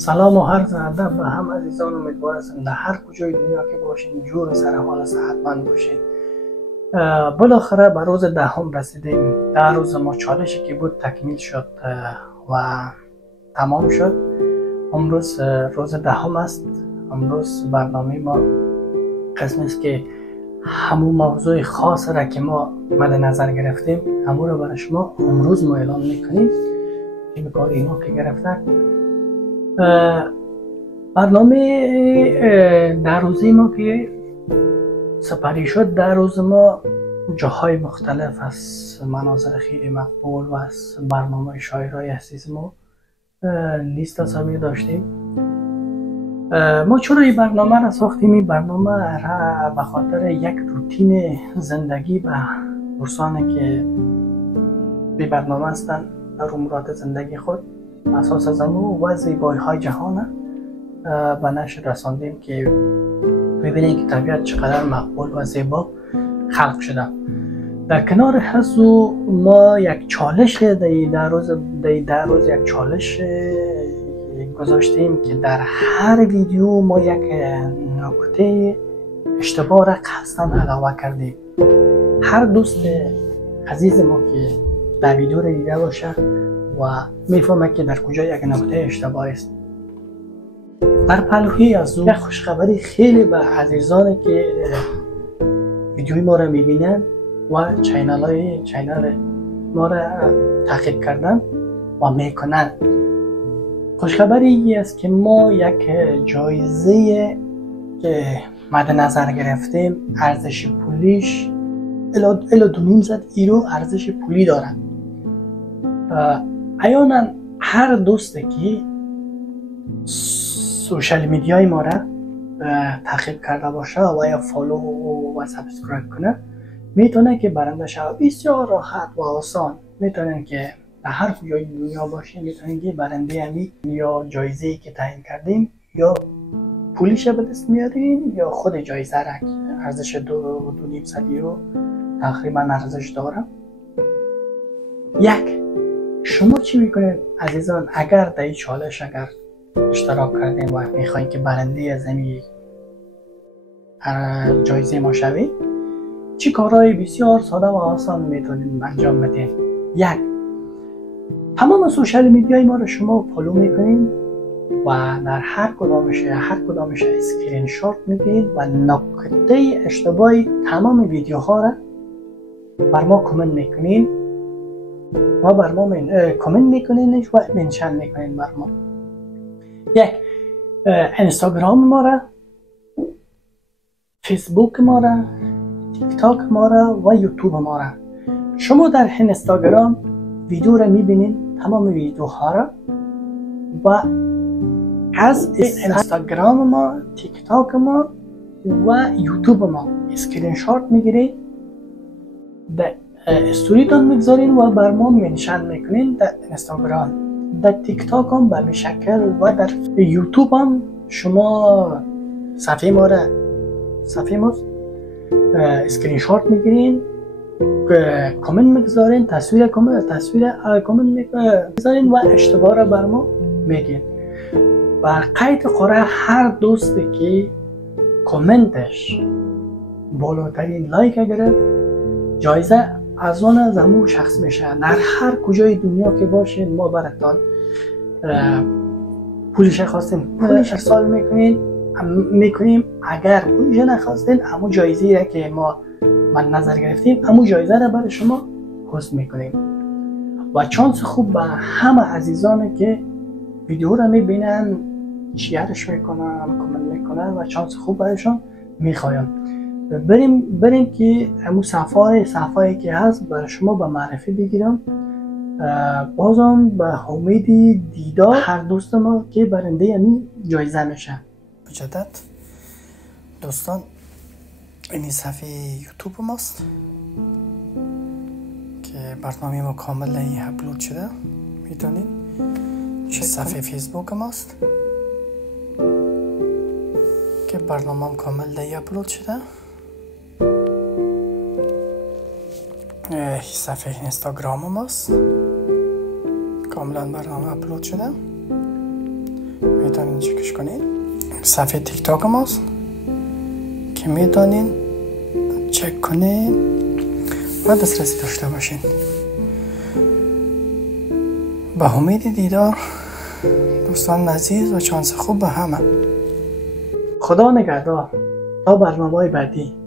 سلام و عرض ادب به هم عزیزان. امیدوار هستم در هر کجای دنیا که باشین جور و سر حال صحتمند باشین. بالاخره به روز دهم رسیدیم. در روز ما چالشی که بود تکمیل شد و تمام شد. امروز روز دهم است. امروز برنامه ما قسمی است که همون موضوع خاص را که ما مد نظر گرفتیم همون رو برای شما امروز ما اعلام میکنیم. این کار اینا که گرفتن برنامه در روزی ما که سپری شد، در روز ما جاهای مختلف از مناظر خیلی مقبول و از برنامه شاعرای عزیز ما لیست تصاویر داشتیم. ما چرا این برنامه را ساختیم؟ این برنامه را به خاطر یک روتین زندگی و دوستانی که به برنامه هستند در امورات زندگی خود اساس از امو و زیبایی های جهان به نشر رساندیم که ببینید که طبیعت چقدر مقبول و زیبا خلق شده. در کنار هزو ما یک چالش در روز یک چالش گذاشتیم که در هر ویدیو ما یک نکته اشتباه را قصداً علاوه کردیم. هر دوست عزیز ما که در ویدیو را دیده باشه و میفهمه که در کجا یک نکته اشتباه است. در پهلوی از یک خوشخبری خیلی به عزیزانی که ویدیوی ما را میبینن و چینل ما را تعقیب کردن و میکنن. خوشخبری است که ما یک جایزه که مد نظر گرفتیم ارزش پولیش الی 2.5 یورو ارزش پولی دارد. عیانا هر دوستی که سوشال میدیای ما را تعقیب کرده باشه و یا فالو و سابسکرایب کنه میتونه که برنده شود. بسیار راحت و آسان میتونن که در هر کجای دنیا باشین میتونن که برنده همی یا جایزه‌ای که تعیین کردیم یا پولیش به دست میارین یا خود جایزه را ارزش 2.5 یورو تقریبا ارزش داره. یک، شما چی میکنید عزیزان؟ اگر در این چالش اگر اشتراک کردین و میخواین که برنده از این جایزه ما شوید، چی کارهای بسیار ساده و آسان میتونید انجام بدین؟ یک، تمام سوشال میدیای ما رو شما فالو میکنین و در هر کدامش اسکرین شات میگیرین و نکته اشتباه تمام ویدیوها را بر ما کامنت میکنین و بر ما کامنت میکنین و منشن میکنین بر ما. یک، اینستاگرام ما را، فیسبوک ما را، تیک تاک ما را و یوتیوب ما را. شما در اینستاگرام ویدیو را میبینین، تمام ویدیوها را، و از اینستاگرام ما، تیک تاک ما و یوتیوب ما اسکرین شات میگیرید، در استوریتان میگذارین و بر ما منشن میکنین در اینستاگرام. در تیک تاک هم به همین شکل و در یوتیوب هم شما صفحه ما اسکرین شات میگیرین، کامنت میگذارین، تصویر کامنت میگذارین و اشتباه را بر ما میگین. و قید قرار هر دوستی که کامنتش بالاترین لایک گرفت جایزه از آن از همون شخص میشه. در هر کجای دنیا که باشین ما براتون پولش خواستین پولش ارسال میکنیم. اگر پولش نخواستین همون جایزه را که ما من نظر گرفتیم همون جایزه را برای شما پست میکنیم. و چانس خوب به همه عزیزانی که ویدیو را میبینن شیرش میکنن، کامنت میکنن و چانس خوب برایشون میخوایم. بریم که همون صفحه‌ای که هست برای شما به معرفی بگیرم. بازم به امید دیدار هر دوست ما که برنده همین جایزه میشه. مجدد دوستان، این صفحه یوتیوب ماست که برنامه ما کامل اپلود شده، میتونین. صفحه فیسبوک ماست که برنامه هم کامل اپلود شده. صفحه اینستاگرام ماست کاملا برنامه اپلود شده. میتونین چکش کنین. صفحه تیک تاک ماست که میتونین چک کنین و دسترسی داشته باشین. به امید دیدار دوستان عزیز و چانس خوب به همه. خدا نگهدار تا برنامه‌های بعدی.